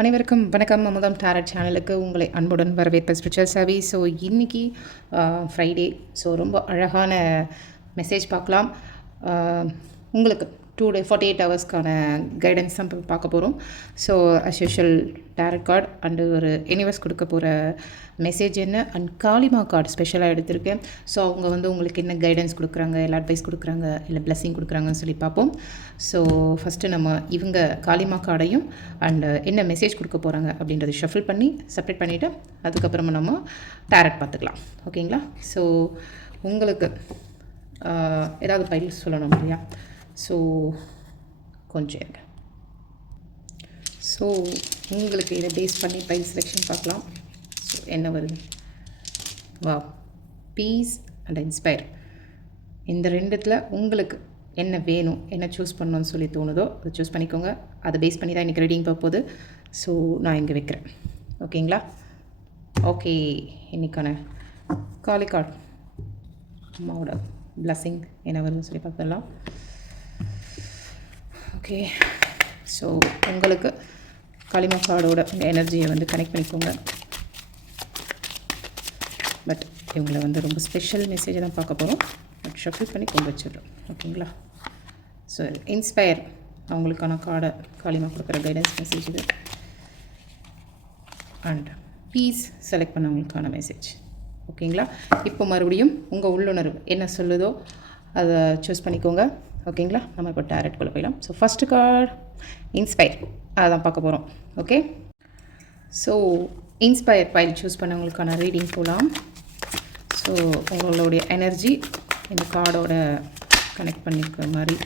அனைவருக்கும் வணக்கம். அமுதம் டேரட் சேனலுக்கு உங்களை அன்புடன் வரவேற்ப ஸ்பிரிச்சுவல் சவி ஸோ இன்றைக்கி ஃப்ரைடே ஸோ ரொம்ப அழகான மெசேஜ் பார்க்கலாம். உங்களுக்கு. டூ டே ஃபார்ட்டி எயிட் ஹவர்ஸ்க்கான கைடன்ஸ் தான் இப்போ பார்க்க போகிறோம் so as usual tarot card and ஒரு யூனிவர்ஸ் கொடுக்க போகிற மெசேஜ் என்ன? அண்ட் காளிமா கார்டு ஸ்பெஷலாக எடுத்திருக்கேன். ஸோ அவங்க வந்து உங்களுக்கு என்ன கைடன்ஸ் கொடுக்குறாங்க இல்லை அட்வைஸ் கொடுக்குறாங்க இல்லை பிளஸ்ஸிங் கொடுக்குறாங்கன்னு சொல்லி பார்ப்போம். ஸோ ஃபஸ்ட்டு நம்ம இவங்க காளிமா கார்டையும் அண்டு என்ன மெசேஜ் கொடுக்க போகிறாங்க அப்படின்றத ஷஃபில் பண்ணி செப்ரேட் பண்ணிவிட்டு அதுக்கப்புறமா நம்ம டேரட் பார்த்துக்கலாம். ஓகேங்களா ஸோ உங்களுக்கு ஏதாவது பயில் சொல்லணும் இல்லையா? ஸோ கொஞ்சம் இருங்க. ஸோ உங்களுக்கு இதை பேஸ் பண்ணி பைல் செலெக்ஷன் பார்க்கலாம். ஸோ என்ன வருது? வா பீஸ் அண்ட் இன்ஸ்பயர் இந்த ரெண்டுத்தில் உங்களுக்கு என்ன வேணும் என்ன சூஸ் பண்ணணும்னு சொல்லி தோணுதோ அதை சூஸ் பண்ணிக்கோங்க. அதை பேஸ் பண்ணி தான் இன்றைக்கி ரீடிங் போகுது. ஸோ நான் இங்கே வைக்கிறேன். ஓகேங்களா ஓகே இன்னைக்கான காலிகார்ட் அம்மாவோட பிளஸ்ஸிங் என்ன வருதுன்னு சொல்லி பார்த்துடலாம். ஓகே ஸோ உங்களுக்கு களிமக்காடோட கார்டோட எனர்ஜியை வந்து கனெக்ட் பண்ணிக்கோங்க. பட் இவங்களை வந்து ரொம்ப ஸ்பெஷல் மெசேஜை தான் பார்க்க போகிறோம் பட் ஷஃபில் பண்ணி கொண்டு வச்சிடுறோம். ஓகேங்களா ஸோ இன்ஸ்பயர் அவங்களுக்கான கார்டை காளிமா கொடுக்குற கைடன்ஸ் மெசேஜ் இது. அண்ட் பீஸ் செலக்ட் பண்ணவங்களுக்கான மெசேஜ் ஓகேங்களா இப்போ மறுபடியும் உங்கள் உள்ளுணர்வு என்ன சொல்லுதோ அதை சூஸ் பண்ணிக்கோங்க. ஓகேங்களா? நம்ம இப்போ டேரட்குள்ளே போயிடலாம். ஸோ ஃபஸ்ட்டு கார்டு இன்ஸ்பயர் அதான் பார்க்க போகிறோம் okay so inspire pile choose பண்ணவங்களுக்கான reading போகலாம் ஸோ உங்களுடைய எனர்ஜி இந்த கார்டோட கனெக்ட் பண்ணிக்கிற மாதிரி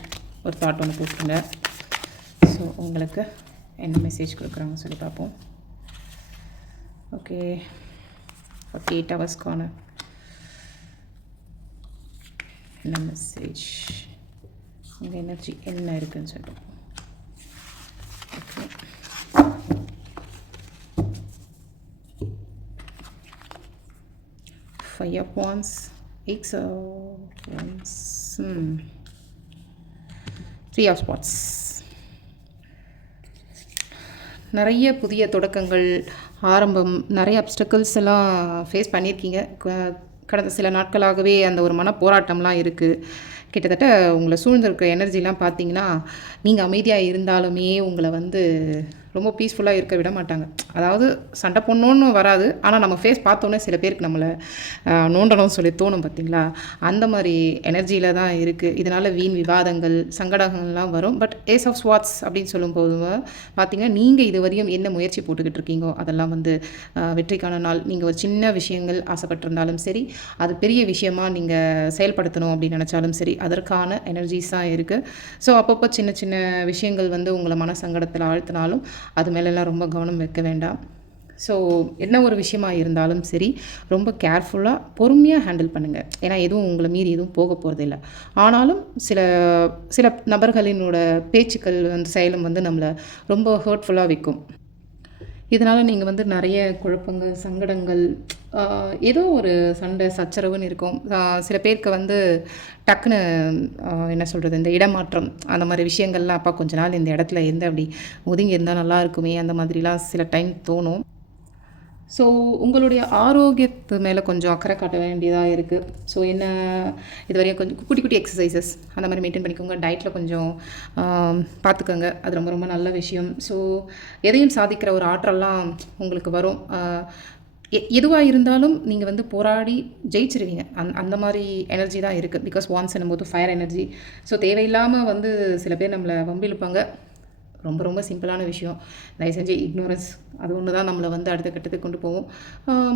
ஒரு தாட் ஒன்று போட்டுருங்க ஸோ உங்களுக்கு என்ன மெசேஜ் கொடுக்குறாங்கன்னு சொல்லி பார்ப்போம். ஓகே ஃபார்ட்டி எயிட் ஹவர்ஸ்க்கான என்ன மெசேஜ் உங்கள் எனர்ஜி என்ன இருக்குன்னு சொல்லிட்டு okay five of wands eights wands three of spots நிறைய புதிய தொடக்கங்கள் ஆரம்பம் நிறைய அப்டக்கல்ஸ் எல்லாம் ஃபேஸ் பண்ணியிருக்கீங்க. கடந்த சில நாட்களாகவே அந்த ஒரு மன போராட்டம்லாம் இருக்குது கிட்டத்தட்ட உங்களை சூழ்ந்திருக்க எனர்ஜிலாம் பார்த்தீங்கன்னா நீங்கள் அமைதியாக இருந்தாலுமே உங்களை வந்து ரொம்ப பீஸ்ஃபுல்லாக இருக்க விட மாட்டாங்க. அதாவது சண்டை பொண்ணுன்னு வராது. ஆனால் நம்ம ஃபேஸ் பார்த்தோன்னே சில பேருக்கு நம்மளை நோண்டணும்னு சொல்லி தோணும் பார்த்தீங்களா அந்த மாதிரி எனர்ஜியில் தான் இருக்குது இதனால் வீண் விவாதங்கள் சங்கடங்கள்லாம் வரும். பட் ஏஸ் ஆஃப் ஸ்வாட்ஸ் அப்படின்னு சொல்லும்போது பார்த்தீங்கன்னா நீங்கள் இது வரையும் என்ன முயற்சி போட்டுக்கிட்டு இருக்கீங்கோ அதெல்லாம் வந்து வெற்றிக்கான நாள். நீங்கள் ஒரு சின்ன விஷயங்கள் ஆசைப்பட்டிருந்தாலும் சரி அது பெரிய விஷயமாக நீங்கள் செயல்படுத்தணும் அப்படின்னு நினச்சாலும் சரி அதற்கான எனர்ஜிஸ் தான் இருக்குது ஸோ அப்பப்போ சின்ன சின்ன விஷயங்கள் வந்து உங்களை மன சங்கடத்தில் ஆழ்த்தினாலும் அது மேலெல்லாம் ரொம்ப கவனம் வைக்க வேண்டாம். ஸோ என்ன ஒரு விஷயமா இருந்தாலும் சரி ரொம்ப கேர்ஃபுல்லாக பொறுமையாக ஹேண்டில் பண்ணுங்கள் ஏன்னா எதுவும் உங்களை மீறி எதுவும் போக போகிறதில்ல ஆனாலும் சில சில நபர்களினோட பேச்சுக்கள் வந்து செயலும் வந்து நம்மளை ரொம்ப ஹர்ட்ஃபுல்லாக வைக்கும். இதனால் நீங்கள் வந்து நிறைய குழப்பங்கள் சங்கடங்கள் ஏதோ ஒரு சண்டை சச்சரவுன்னு இருக்கும். சில பேருக்கு வந்து டக்குன்னு என்ன சொல்கிறது இந்த இடமாற்றம் அந்த மாதிரி விஷயங்கள்லாம் அப்பா கொஞ்ச நாள் இந்த இடத்துல இருந்து அப்படி ஒதுங்கி இருந்தால் நல்லா இருக்குமே அந்த மாதிரிலாம் சில டைம் தோணும். ஸோ உங்களுடைய ஆரோக்கியத்து மேலே கொஞ்சம் அக்கறை காட்ட வேண்டியதாக இருக்குது ஸோ என்ன இது வரையும் கொஞ்சம் குட்டி குட்டி எக்ஸசைசஸ் அந்த மாதிரி மெயின்டைன் பண்ணிக்கோங்க. டயட்டில் கொஞ்சம் பார்த்துக்கோங்க அது ரொம்ப ரொம்ப நல்ல விஷயம். ஸோ எதையும் சாதிக்கிற ஒரு ஆற்றல்லாம் உங்களுக்கு வரும். எதுவாக இருந்தாலும் நீங்கள் வந்து போராடி ஜெயிச்சிருவீங்க. அந் அந்த மாதிரி எனர்ஜி தான் இருக்குது பிகாஸ் வான்ஸ் என்னும்போது ஃபயர் எனர்ஜி ஸோ தேவையில்லாமல் வந்து சில பேர் நம்மளை வம்பிழுப்பாங்க ரொம்ப ரொம்ப சிம்பிளான விஷயம். தயவு செஞ்சு இக்னோரன்ஸ் அது ஒன்று தான் நம்மளை வந்து அடுத்த கட்டத்துக்கு கொண்டு போகும்.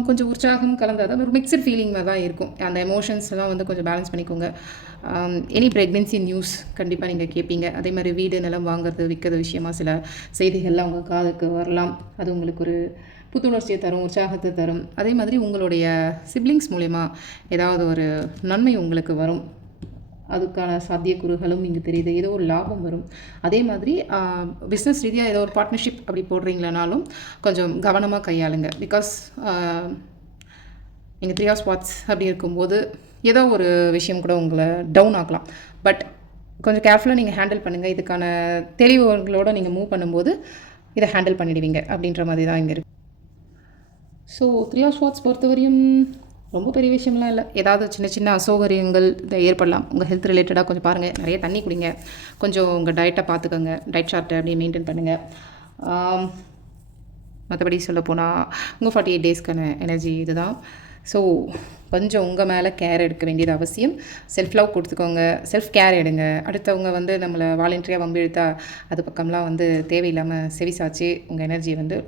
கொஞ்சம் உற்சாகம் கலந்து அது ஒரு மிக்சட் ஃபீலிங் தான் இருக்கும். அந்த எமோஷன்ஸ்லாம் வந்து கொஞ்சம் பேலன்ஸ் பண்ணிக்கோங்க. எனி ப்ரெக்னென்சி நியூஸ் கண்டிப்பாக நீங்கள் கேட்பீங்க அதே மாதிரி வீடு நிலம் வாங்குறது விற்கிறது விஷயமா சில செய்திகள்லாம் உங்கள் காதுக்கு வரலாம். அது உங்களுக்கு ஒரு புத்துணர்ச்சியை தரும் உற்சாகத்தை தரும். அதே மாதிரி உங்களுடைய சிப்ளிங்ஸ் மூலயமா ஏதாவது ஒரு நன்மை உங்களுக்கு வரும். அதுக்கான சாத்தியக்கூறுகளும் இங்கே தெரியுது. ஏதோ ஒரு லாபம் வரும். அதே மாதிரி பிஸ்னஸ் ரீதியாக ஏதோ ஒரு பார்ட்னர்ஷிப் அப்படி போடுறீங்களானாலும் கொஞ்சம் கவனமாக கையாளுங்க. பிகாஸ் நீங்கள் த்ரீ ஆஃப் ஸ்பாட்ஸ் அப்படி இருக்கும்போது ஏதோ ஒரு விஷயம் கூட உங்களை டவுன் ஆக்கலாம். பட் கொஞ்சம் கேர்ஃபுல்லாக நீங்கள் ஹேண்டில் பண்ணுங்கள் இதுக்கான தெளிவுகளோடு நீங்கள் மூவ் பண்ணும்போது இதை ஹேண்டில் பண்ணிடுவீங்க அப்படின்ற மாதிரி தான் இங்கே இருக்குது ஸோ த்ரீ ஆஃப் ஸ்வாட்ஸ் பொறுத்தவரையும் ரொம்ப பெரிய விஷயம்லாம் இல்லை. ஏதாவது சின்ன சின்ன அசௌகரியங்கள் இதை ஏற்படலாம். உங்கள் ஹெல்த் ரிலேட்டடாக கொஞ்சம் பாருங்கள் நிறைய தண்ணி குடிங்க. கொஞ்சம் உங்கள் டயட்டை பார்த்துக்கோங்க. டயட் சார்ட்டை அப்படியே மெயின்டைன் பண்ணுங்கள் மற்றபடி சொல்லப்போனால் உங்கள் ஃபார்ட்டி எயிட் டேஸ்க்கான எனர்ஜி இதுதான். ஸோ கொஞ்சம் உங்கள் மேலே கேர் எடுக்க வேண்டியது அவசியம். செல்ஃப் லவ் கொடுத்துக்கோங்க. செல்ஃப் கேர் எடுங்க. அடுத்தவங்க வந்து நம்மளை வாலண்டியாக வம்பு இழுத்தா அது பக்கம்லாம் வந்து தேவையில்லாமல் செவிசாச்சு. உங்கள் எனர்ஜியை வந்து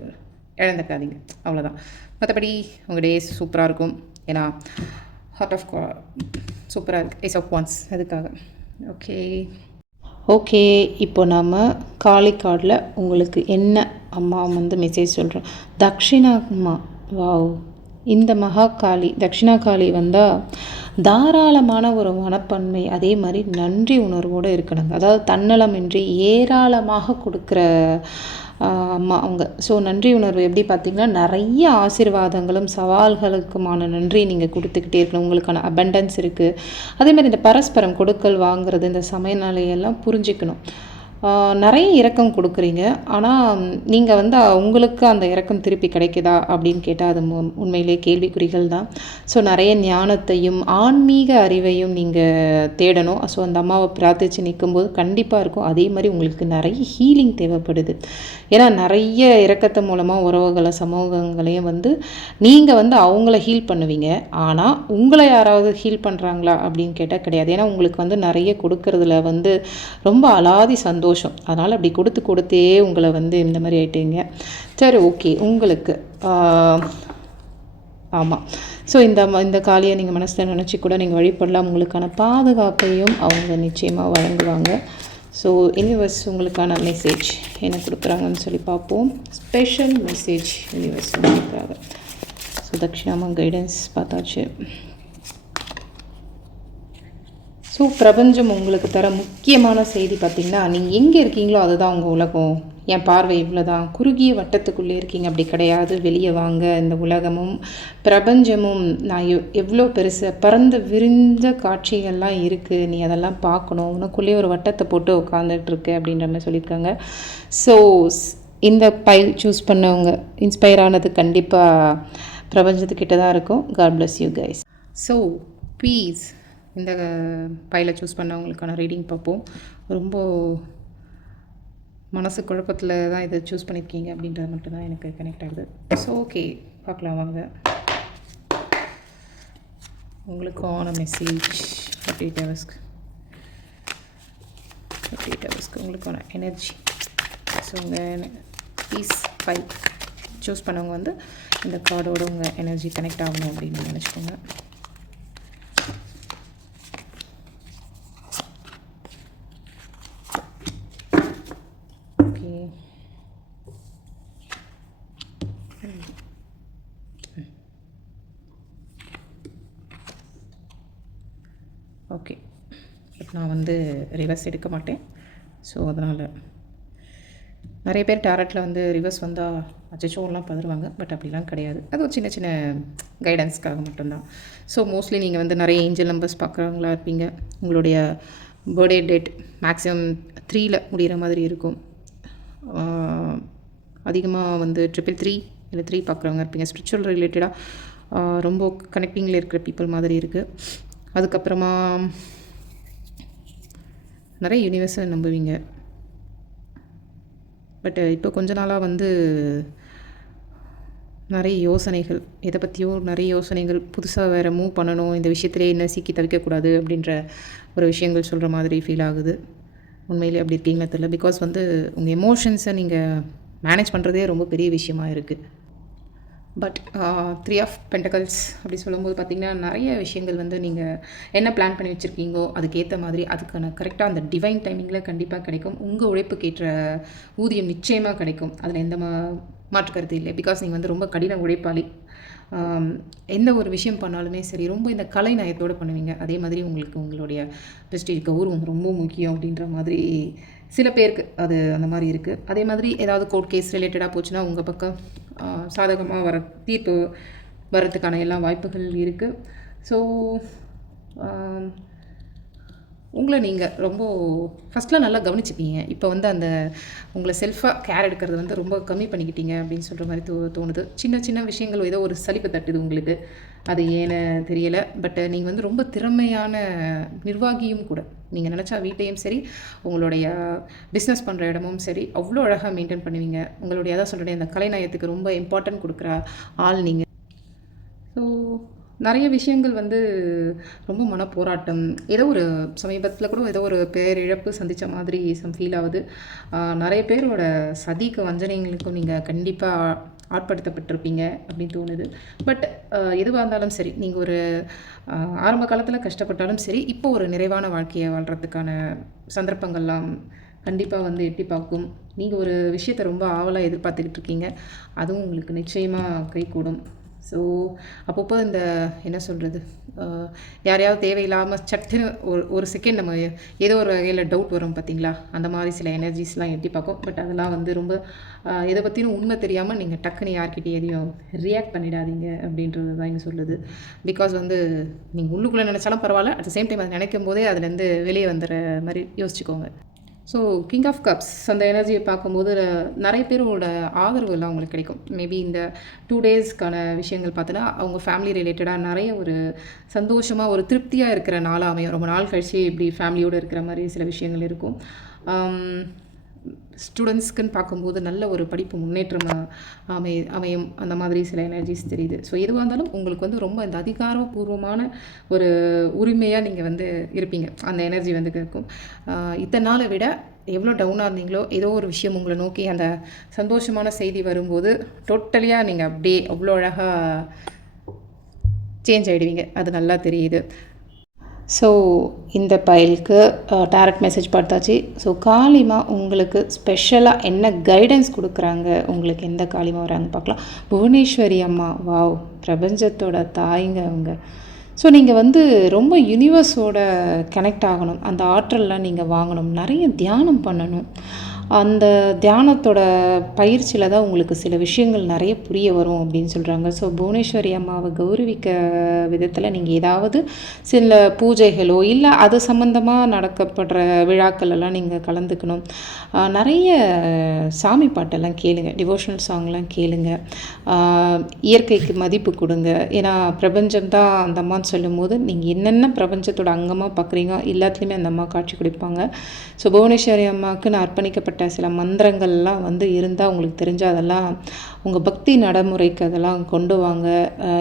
இழந்துக்காதீங்க அவ்வளோதான் மற்றபடி உங்கள் டேஸ் சூப்பராக இருக்கும். ஏன்னா ஹார்ட் ஆஃப் சூப்பராக இருக்குது ஏஸ் ஆஃப் ஒன்ஸ் அதுக்காக. ஓகே ஓகே இப்போ நாம் காளி கார்டில் உங்களுக்கு என்ன அம்மா வந்து மெசேஜ் சொல்கிறோம் தக்ஷிணா அம்மா. வாவ் இந்த மகாகாளி தக்ஷிணா காளி வந்தால் தாராளமான ஒரு மனப்பன்மை அதே மாதிரி நன்றி உணர்வோடு இருக்கணுங்க. அதாவது தன்னலமின்றி ஏராளமாக கொடுக்குற அம்மா அவங்க. ஸோ நன்றி உணர்வு எப்படி பார்த்திங்கன்னா நிறைய ஆசீர்வாதங்களும் சவால்களுக்குமான நன்றி நீங்கள் கொடுத்துக்கிட்டே இருக்கணும். உங்களுக்கான அபண்டன்ஸ் இருக்குது அதேமாதிரி இந்த பரஸ்பரம் கொடுக்கல் வாங்குறது இந்த சமயநிலையெல்லாம் புரிஞ்சுக்கணும். நிறைய இறக்கம் கொடுக்குறீங்க. ஆனால் நீங்கள் வந்து உங்களுக்கு அந்த இறக்கம் திருப்பி கிடைக்குதா? அப்படின்னு கேட்டால் அது உண்மையிலே கேள்விக்குறிகள் தான். ஸோ நிறைய ஞானத்தையும் ஆன்மீக அறிவையும் நீங்கள் தேடணும். ஸோ அந்த அம்மாவை பிரார்த்திச்சு நிற்கும்போது கண்டிப்பாக இருக்கும். அதே மாதிரி உங்களுக்கு நிறைய ஹீலிங் தேவைப்படுது. ஏன்னா நிறைய இறக்கத்து மூலமாக உறவுகளை சமூகங்களையும் வந்து நீங்கள் வந்து அவங்கள ஹீல் பண்ணுவீங்க. ஆனால் உங்களை யாராவது ஹீல் பண்ணுறாங்களா அப்படின்னு கேட்டால் கிடையாது. ஏன்னா உங்களுக்கு வந்து நிறைய கொடுக்கறதுல வந்து ரொம்ப அலாதி சந்தோஷம் சந்தோஷம். அதனால் அப்படி கொடுத்து கொடுத்தே உங்களை வந்து இந்த மாதிரி ஆயிட்டீங்க. சரி ஓகே உங்களுக்கு ஆமாம் ஸோ இந்த இந்த காலியை நீங்கள் மனசில் நினச்சி கூட நீங்கள் வழிபடலாம். உங்களுக்கான பாதுகாப்பையும் அவங்க நிச்சயமாக வழங்குவாங்க. ஸோ யூனிவர்ஸ் உங்களுக்கான மெசேஜ் என்ன கொடுக்குறாங்கன்னு சொல்லி பார்ப்போம். ஸ்பெஷல் மெசேஜ் யூனிவர்ஸ் உங்களுக்காக. ஸோ தட்சிணாமா கைடன்ஸ் பார்த்தாச்சு. ஸோ பிரபஞ்சம் உங்களுக்கு தர முக்கியமான செய்தி பார்த்திங்கன்னா நீங்கள் எங்கே இருக்கீங்களோ அதுதான் உங்கள் உலகம். என் பார்வை இவ்வளோ தான் குறுகிய வட்டத்துக்குள்ளே இருக்கீங்க. அப்படி கிடையாது. வெளியே வாங்க. இந்த உலகமும் பிரபஞ்சமும் நான் எவ் எவ்வளோ பெருசு பறந்து விரிந்த காட்சிகள்லாம் இருக்குது நீ அதெல்லாம் பார்க்கணும். உனக்குள்ளேயே ஒரு வட்டத்தை போட்டு உட்காந்துட்ருக்கு அப்படின்ற மாதிரி சொல்லியிருக்காங்க. ஸோ இந்த பைல் சூஸ் பண்ணவங்க இன்ஸ்பயர் ஆனது கண்டிப்பாக பிரபஞ்சத்துக்கிட்ட தான் இருக்கும். God bless you guys so please இந்த பையில சூஸ் பண்ணவங்களுக்கான ரீடிங் பார்ப்போம். ரொம்ப மனசு குழப்பத்தில் தான் இதை சூஸ் பண்ணியிருக்கீங்க அப்படின்றது மட்டும்தான் எனக்கு கனெக்ட் ஆகுது. ஸோ ஓகே பார்க்கலாம் வாங்க. உங்களுக்கான மெசேஜ் ஃபார்ட்டி எயிட் ஹவர்ஸ்க்கு ஃபார்ட்டி எயிட் ஹவர்ஸ்க்கு உங்களுக்கான எனர்ஜி ஸோ உங்கள் பீஸ் ஃபைவ் சூஸ் பண்ணவங்க வந்து இந்த கார்டோட உங்கள் எனர்ஜி கனெக்ட் ஆகணும் அப்படின்னு நினச்சிக்கோங்க ஓகே பட் நான் வந்து ரிவர்ஸ் எடுக்க மாட்டேன். ஸோ அதனால் நிறைய பேர் டேரட்டில் வந்து ரிவர்ஸ் வந்தால் அச்சோலாம் பதறுவாங்க. பட் அப்படிலாம் கிடையாது. அது ஒரு சின்ன சின்ன கைடன்ஸ்க்காக மட்டும்தான். ஸோ மோஸ்ட்லி நீங்கள் வந்து நிறைய ஏஞ்சல் நம்பர்ஸ் பார்க்குறவங்களா இருப்பீங்க. உங்களுடைய பர்த்டே டேட் மேக்ஸிமம் த்ரீயில் முடிகிற மாதிரி இருக்கும். அதிகமாக வந்து ட்ரிபிள் த்ரீ இல்லை த்ரீ பார்க்குறவங்க இருப்பீங்க. ஸ்பிரிச்சுவல் ரிலேட்டடாக ரொம்ப கனெக்டிங்கில் இருக்கிற பீப்புள் மாதிரி இருக்குது அதுக்கப்புறமா நிறைய யூனிவர்ஸை நம்புவீங்க. பட் இப்போ கொஞ்ச நாளாக வந்து நிறைய யோசனைகள் இதை பற்றியோ நிறைய யோசனைகள் புதுசாக வேறு மூவ் பண்ணணும் இந்த விஷயத்திலே என்ன சீக்கி தவிக்கக்கூடாது அப்படின்ற ஒரு விஷயங்கள் சொல்கிற மாதிரி ஃபீல் ஆகுது. உண்மையிலே அப்படி இருக்கீங்களா தெரியல. பிகாஸ் வந்து உங்கள் எமோஷன்ஸை நீங்கள் மேனேஜ் பண்ணுறதே ரொம்ப பெரிய விஷயமா இருக்குது பட் த்ரீ ஆஃப் பென்டகல்ஸ் அப்படி சொல்லும்போது பார்த்திங்கன்னா நிறைய விஷயங்கள் வந்து நீங்கள் என்ன பிளான் பண்ணி வச்சுருக்கீங்கோ அதுக்கேற்ற மாதிரி அதுக்கான கரெக்டாக அந்த டிவைன் டைமிங்கில் கண்டிப்பாக கிடைக்கும். உங்கள் உழைப்புக்கேற்ற ஊதியம் நிச்சயமாக கிடைக்கும். அதில் எந்த மா மாற்று கருத்து இல்லை. பிகாஸ் நீங்கள் வந்து ரொம்ப கடின உழைப்பாளி. எந்த ஒரு விஷயம் பண்ணாலுமே சரி ரொம்ப இந்த கலை நயத்தோடு பண்ணுவீங்க. அதே மாதிரி உங்களுக்கு உங்களுடைய ப்ரெஸ்டீஜ் கௌரவம் ரொம்ப முக்கியம் அப்படின்ற மாதிரி சில பேருக்கு அது அந்த மாதிரி இருக்குது அதே மாதிரி ஏதாவது கோர்ட் கேஸ் ரிலேட்டடாக போச்சுன்னா உங்கள் பக்கம் சாதகமாக வர தீர்ப்பு வரத்துக்கான எல்லா வாய்ப்புகள் இருக்குது ஸோ உங்களை நீங்கள் ரொம்ப ஃபஸ்ட்டில் நல்லா கவனிச்சுப்பீங்க. இப்போ வந்து அந்த உங்களை செல்ஃபாக கேர் எடுக்கிறது வந்து ரொம்ப கம்மி பண்ணிக்கிட்டீங்க அப்படின்னு சொல்கிற மாதிரி தோ தோணுது. சின்ன சின்ன விஷயங்கள் ஏதோ ஒரு சலிப்பு தட்டுது உங்களுக்கு. அது ஏன்னு தெரியலை. பட் நீங்கள் வந்து ரொம்ப திறமையான நிர்வாகியும் கூட. நீங்கள் நினச்சா வீட்டையும் சரி உங்களுடைய பிஸ்னஸ் பண்ணுற இடமும் சரி அவ்வளோ அழகாக மெயின்டைன் பண்ணுவீங்க. உங்களுடைய அதான் சொல்கிறேன் அந்த கலைநயத்துக்கு ரொம்ப இம்பார்ட்டன்ட் கொடுக்குற ஆள் நீங்கள் ஸோ நிறைய விஷயங்கள் வந்து ரொம்ப மனப்போராட்டம். ஏதோ ஒரு சமீபத்தில் கூட ஏதோ ஒரு பேரிழப்பு சந்தித்த மாதிரி சம் ஃபீல் ஆகுது. நிறைய பேரோட சதிக்கு வஞ்சனைங்களுக்கும் நீங்கள் கண்டிப்பாக ஆட்படுத்தப்பட்டிருப்பீங்க அப்படின்னு தோணுது. பட் எதுவாக இருந்தாலும் சரி நீங்கள் ஒரு ஆரம்ப காலத்தில் கஷ்டப்பட்டாலும் சரி இப்போ ஒரு நிறைவான வாழ்க்கையை வாழ்கிறதுக்கான சந்தர்ப்பங்கள்லாம் கண்டிப்பாக வந்து எட்டி பார்க்கும். நீங்கள் ஒரு விஷயத்தை ரொம்ப ஆவலாக எதிர்பார்த்துக்கிட்டு இருக்கீங்க. அதுவும் உங்களுக்கு நிச்சயமாக கைகூடும். ஸோ அப்பப்போ இந்த என்ன சொல்கிறது யாரையாவது தேவையில்லாமல் சட்டுன்னு ஒரு ஒரு செகண்ட் நம்ம ஏதோ ஒரு வகையில் டவுட் வரும் பார்த்தீங்களா அந்த மாதிரி சில எனர்ஜிஸ்லாம் எட்டி பார்க்கும். பட் அதெல்லாம் வந்து ரொம்ப எதை பற்றியும் உண்மை தெரியாமல் நீங்கள் டக்குன்னு யார்கிட்டே எதையும் ரியாக்ட் பண்ணிடாதீங்க அப்படின்றது தான் இங்கே சொல்லுது. பிகாஸ் வந்து நீங்கள் உள்ளுக்குள்ளே நினச்சாலும் பரவாயில்ல. அட் சேம் டைம் அதை நினைக்கும் போதே அதுலேருந்து வெளியே வந்துடுற மாதிரி யோசிச்சுக்கோங்க. ஸோ கிங் ஆஃப் கப்ஸ் அந்த எனர்ஜியை பார்க்கும்போது நிறைய பேரோட ஆதரவு எல்லாம் அவங்களுக்கு கிடைக்கும். மேபி இந்த டூ டேஸ்க்கான விஷயங்கள் பார்த்தோன்னா அவங்க ஃபேமிலி ரிலேட்டடாக நிறைய ஒரு சந்தோஷமாக ஒரு திருப்தியாக இருக்கிற நாளாக அமையும். ரொம்ப நாள் கழிச்சு இப்படி ஃபேமிலியோடு இருக்கிற மாதிரி சில விஷயங்கள் இருக்கும். Um, ஸ்டூடெண்ட்ஸ்க்குன்னு பார்க்கும்போது நல்ல ஒரு படிப்பு முன்னேற்றம் அமை அமையும். அந்த மாதிரி சில எனர்ஜிஸ் தெரியுது. ஸோ எதுவாக இருந்தாலும் உங்களுக்கு வந்து ரொம்ப இந்த அதிகாரப்பூர்வமான ஒரு உரிமையாக நீங்கள் வந்து இருப்பீங்க. அந்த எனர்ஜி வந்து இருக்கும் இத்தனை நாளை விட எவ்வளோ டவுனாக இருந்தீங்களோ ஏதோ ஒரு விஷயம் உங்களை நோக்கி அந்த சந்தோஷமான செய்தி வரும்போது டோட்டலியாக நீங்கள் அப்படியே அவ்வளோ அழகாக சேஞ்ச் ஆகிடுவீங்க அது நல்லா தெரியுது. ஸோ இந்த பயலுக்கு டேரக்ட் மெசேஜ் பார்த்தாச்சு. ஸோ காளிமா உங்களுக்கு ஸ்பெஷலாக என்ன கைடன்ஸ் கொடுக்குறாங்க? உங்களுக்கு எந்த காளிமா வராங்க பார்க்கலாம். புவனேஸ்வரி அம்மா வாவ் பிரபஞ்சத்தோட தாய்ங்க அவங்க. ஸோ நீங்கள் வந்து ரொம்ப யூனிவர்ஸோட கனெக்ட் ஆகணும். அந்த ஆற்றல்லாம் நீங்கள் வாங்கணும். நிறைய தியானம் பண்ணணும். அந்த தியானத்தோட பயிற்சியில் தான் உங்களுக்கு சில விஷயங்கள் நிறைய புரிய வரும் அப்படின்னு சொல்கிறாங்க ஸோ புவனேஸ்வரி அம்மாவை கௌரவிக்க விதத்தில் நீங்கள் ஏதாவது சில பூஜைகளோ இல்லை அது சம்மந்தமாக நடக்கப்படுற விழாக்கள் எல்லாம் நீங்கள் கலந்துக்கணும். நிறைய சாமி பாட்டெல்லாம் கேளுங்க டிவோஷனல் சாங்லாம் கேளுங்க. இயற்கைக்கு மதிப்பு கொடுங்க. ஏன்னா பிரபஞ்சம் தான் அந்த அம்மான்னு சொல்லும்போது நீங்கள் என்னென்ன பிரபஞ்சத்தோட அங்கமாக பார்க்குறீங்க எல்லாத்துலேயுமே அந்த அம்மா காட்சி கொடுப்பாங்க. ஸோ புவனேஸ்வரி அம்மாவுக்கு நான் அர்ப்பணிக்கப்பட்ட சில மந்திரங்கள்லாம் வந்து இருந்தால் உங்களுக்கு தெரிஞ்சால் அதெல்லாம் உங்கள் பக்தி நடைமுறைக்கு அதெல்லாம் கொண்டு வாங்க.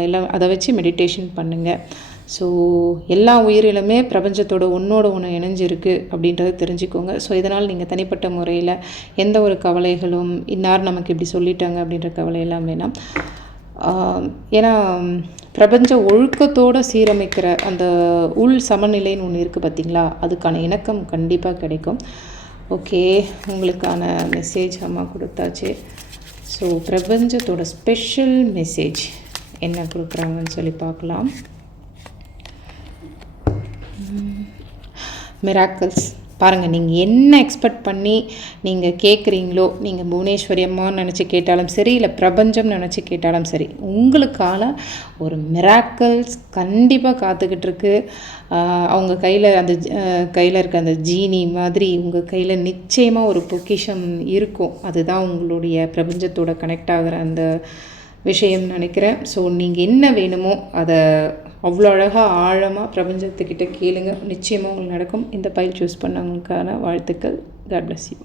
எல்லாம் அதை வச்சு மெடிடேஷன் பண்ணுங்கள் ஸோ எல்லா உயிரிலுமே பிரபஞ்சத்தோட ஒன்றோட ஒன்று இணைஞ்சிருக்கு அப்படின்றத தெரிஞ்சுக்கோங்க. ஸோ இதனால் நீங்கள் தனிப்பட்ட முறையில் எந்த ஒரு கவலைகளும் இன்னார் நமக்கு இப்படி சொல்லிட்டாங்க அப்படின்ற கவலையெல்லாம் வேணாம். ஏன்னா பிரபஞ்ச ஒழுக்கத்தோடு சீரமைக்கிற அந்த உள் சமநிலைன்னு ஒன்று இருக்குது பார்த்தீங்களா அதுக்கான இணக்கம் கண்டிப்பாக கிடைக்கும். ஓகே உங்களுக்கான மெசேஜ் அம்மா கொடுத்தாச்சு. ஸோ பிரபஞ்சத்தோட ஸ்பெஷல் மெசேஜ் என்ன கொடுக்குறாங்கன்னு சொல்லி பார்க்கலாம். Hmm, மிராக்கல்ஸ் பாருங்கள் நீங்கள் என்ன எக்ஸ்பெக்ட் பண்ணி நீங்கள் கேட்குறீங்களோ நீங்கள் புவனேஸ்வரி அம்மான்னு நினச்சி கேட்டாலும் சரி இல்லை பிரபஞ்சம் நினச்சி கேட்டாலும் சரி உங்களுக்கான ஒரு மிராக்கல்ஸ் கண்டிப்பாக காத்துக்கிட்டு இருக்கு. அவங்க கையில் அந்த கையில் இருக்க அந்த ஜீனி மாதிரி உங்கள் கையில் நிச்சயமாக ஒரு பொக்கிஷம் இருக்கும். அதுதான் உங்களுடைய பிரபஞ்சத்தோட கனெக்ட் ஆகிற அந்த விஷயம் நினைக்கிறேன். ஸோ நீங்கள் என்ன வேணுமோ அதை அவ்வளோ அழகாக ஆழமாக பிரபஞ்சத்துக்கிட்ட கேளுங்க. நிச்சயமாக உங்களுக்கு நடக்கும். இந்த பயில் சூஸ் பண்ணவங்களுக்கான வாழ்த்துக்கள். God bless you